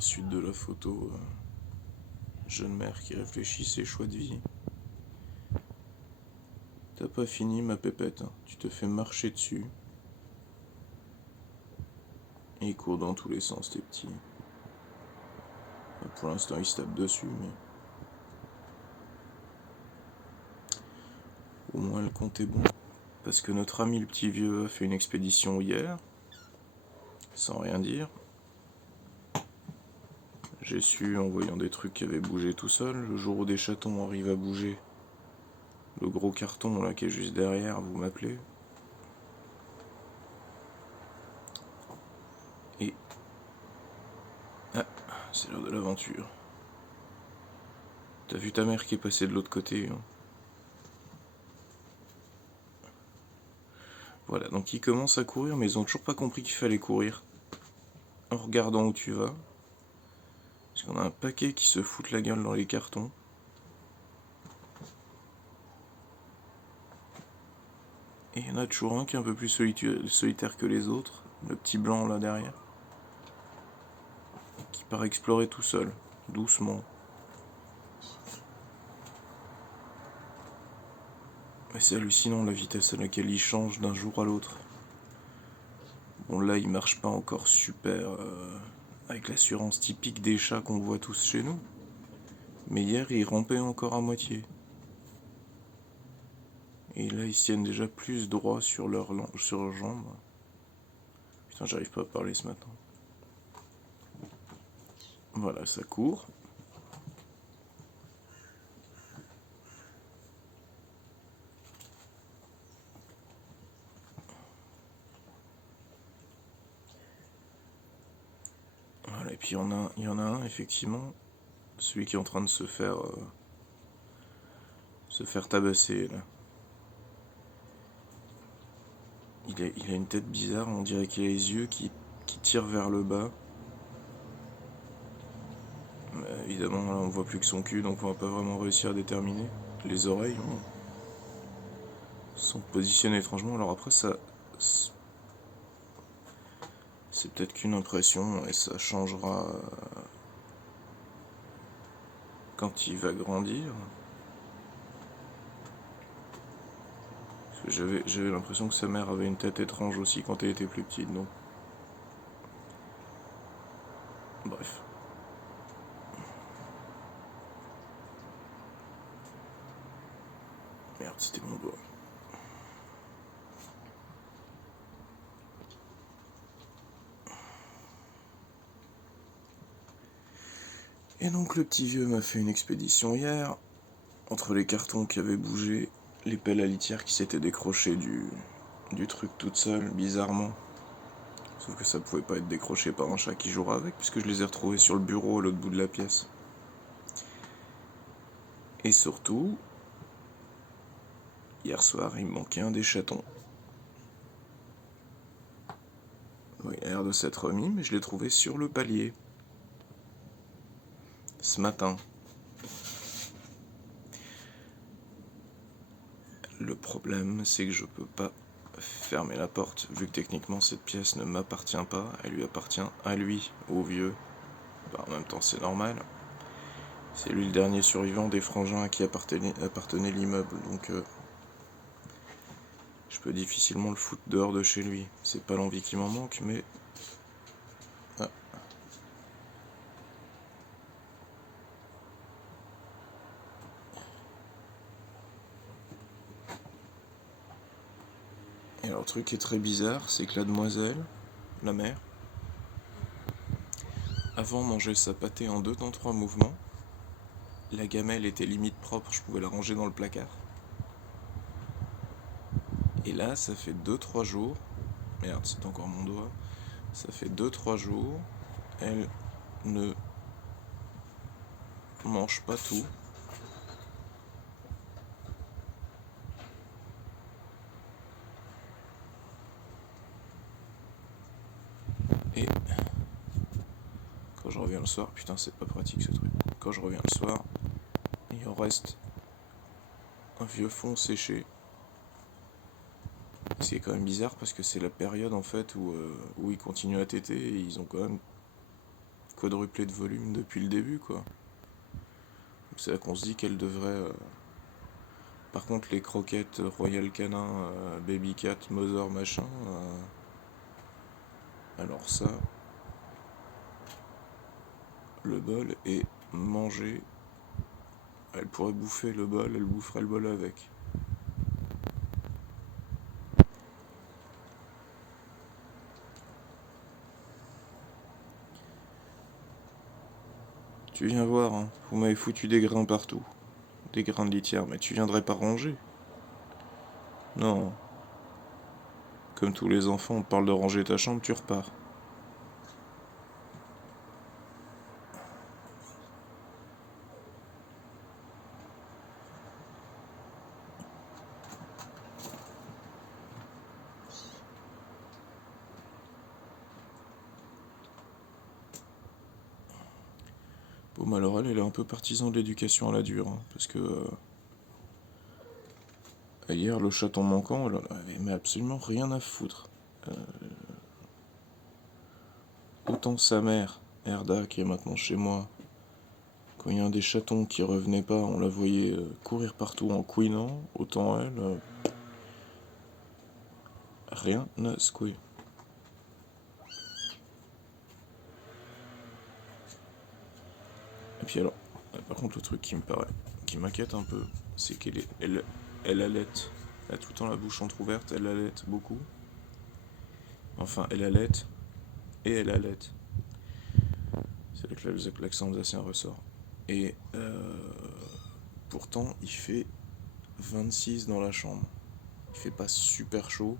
Suite de la photo, jeune mère qui réfléchit ses choix de vie. T'as pas fini ma pépette, hein. Tu te fais marcher dessus. Et ils courent dans tous les sens tes petits. Pour l'instant ils se tapent dessus, mais... Au moins le compte est bon. Parce que notre ami le petit vieux a fait une expédition hier. Sans rien dire. J'ai su en voyant des trucs qui avaient bougé tout seul. Le jour où des chatons arrivent à bouger, le gros carton là qui est juste derrière, vous m'appelez. Et... Ah, c'est l'heure de l'aventure. T'as vu ta mère qui est passée de l'autre côté, hein. Voilà, donc ils commencent à courir, mais ils ont toujours pas compris qu'il fallait courir. En regardant où tu vas. Parce qu'on a un paquet qui se foutent la gueule dans les cartons. Et il y en a toujours un qui est un peu plus solitaire que les autres. Le petit blanc là derrière. Qui part explorer tout seul. Doucement. Mais c'est hallucinant la vitesse à laquelle il change d'un jour à l'autre. Bon là il marche pas encore super avec l'assurance typique des chats qu'on voit tous chez nous. Mais hier il rampait encore à moitié. Et là ils se tiennent déjà plus droit sur leurs jambes. Putain, j'arrive pas à parler ce matin. Voilà, ça court. Voilà, et puis il y en a un, effectivement, celui qui est en train de se faire tabasser, là. Il a une tête bizarre, on dirait qu'il a les yeux qui tirent vers le bas. Évidemment, là, on voit plus que son cul, donc on va pas vraiment réussir à déterminer. Les oreilles sont positionnées étrangement. Alors après, ça, c'est peut-être qu'une impression, et ça changera quand il va grandir. Parce que j'avais l'impression que sa mère avait une tête étrange aussi quand elle était plus petite, donc... Bref. Merde, c'était mon doigt. Et donc le petit vieux m'a fait une expédition hier, entre les cartons qui avaient bougé, les pelles à litière qui s'étaient décrochées du truc toute seule, bizarrement. Sauf que ça pouvait pas être décroché par un chat qui jouera avec, puisque je les ai retrouvés sur le bureau à l'autre bout de la pièce. Et surtout, hier soir, il me manquait un des chatons. Oui, il a l'air de s'être remis, mais je l'ai trouvé sur le palier. Ce matin. Le problème, c'est que je peux pas fermer la porte, vu que techniquement cette pièce ne m'appartient pas, elle lui appartient à lui, au vieux. Bah, en même temps, c'est normal. C'est lui le dernier survivant des frangins à qui appartenait l'immeuble, donc je peux difficilement le foutre dehors de chez lui. C'est pas l'envie qui m'en manque, mais... Ah. Et alors, le truc qui est très bizarre, c'est que la demoiselle, la mère, avant mangeait sa pâtée en 2 dans 3 mouvements. La gamelle était limite propre, je pouvais la ranger dans le placard. Et là, ça fait 2-3 jours... Merde, c'est encore mon doigt. Ça fait 2-3 jours, elle ne mange pas tout. Et quand je reviens le soir, putain c'est pas pratique ce truc. Quand je reviens le soir, il en reste un vieux fond séché. C'est quand même bizarre parce que c'est la période en fait où ils continuent à téter et ils ont quand même quadruplé de volume depuis le début, quoi. Donc c'est là qu'on se dit qu'elle devrait... Par contre, les croquettes Royal Canin, Baby Cat, Mother, machin... alors ça... Le bol est mangé. Elle pourrait bouffer le bol, elle boufferait le bol avec. Tu viens voir, hein. Vous m'avez foutu des grains partout. Des grains de litière, mais tu viendrais pas ranger. Non. Comme tous les enfants, on te parle de ranger ta chambre, tu repars. Bon, alors elle est un peu partisan de l'éducation à la dure, hein, parce que hier, le chaton manquant, elle en avait mais absolument rien à foutre. Autant sa mère, Erda, qui est maintenant chez moi, quand il y a un des chatons qui revenait pas, on la voyait courir partout en couinant, autant elle, rien à secouer. Et puis alors, par contre, le truc qui m'inquiète un peu, c'est elle allaite. Elle a tout le temps la bouche entrouverte, elle allaite beaucoup. Enfin, elle allaite et elle allaite. C'est là que l'accent alsacien ressort. Et pourtant, il fait 26 dans la chambre. Il fait pas super chaud.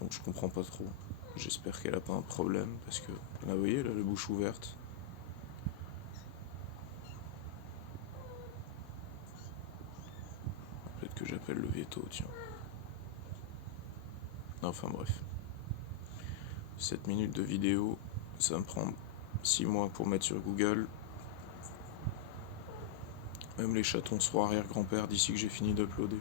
Donc je comprends pas trop. J'espère qu'elle a pas un problème parce que là, vous voyez, elle a la bouche ouverte. Peut-être que j'appelle le veto, tiens. Enfin bref. 7 minutes de vidéo, ça me prend 6 mois pour mettre sur Google. Même les chatons seront arrière-grand-père d'ici que j'ai fini d'uploader.